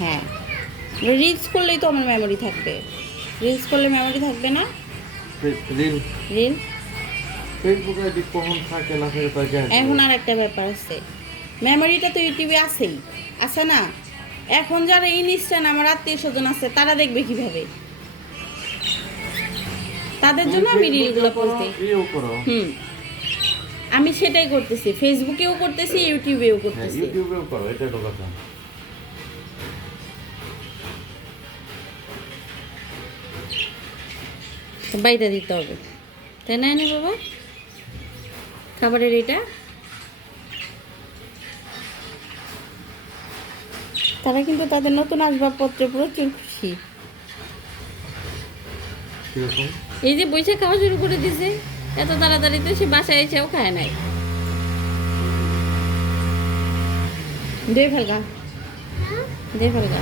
হ্যাঁ, রিলস করলেই তো আমার মেমোরি থাকবে। রিলস করলে মেমোরি থাকবে না? রিল রিল ফেসবুক আইডি কখন থাকে না থাকে তার গ্যারান্টি এখন নেই। আর একটা ব্যাপার আছে, মেমোরিটা তো ইউটিউবে আছেই, আছে না? এখন যারা ইনস্ট্যান্ট আমার আত্মীয় স্বজন আছে তারা দেখবে কিভাবে? তাদের তুমি জন্য আমি ফেসবুকেও রিলগুলো করো করতে। ইয়েও করো। হুম, আমি সেটাই করতেছি, ফেসবুকেও করতেছি, ইউটিউবেও হ্যাঁ করতেছি। ইউটিউবেও করো, এটা হলো কথা। বাইটা দিতে হবে, তাই না না বাবা? খাবারের এটা তারা কিন্তু তাদের নতুন আসবাবপত্রে প্রচুর খুশি। কিরকম? এই যে বৈশাখ খাওয়া শুরু করে দিছে, এত তাড়াতাড়ি তো সে বাসায় এসেও খায় নাই। দে ফেলগা, দে ফেলগা।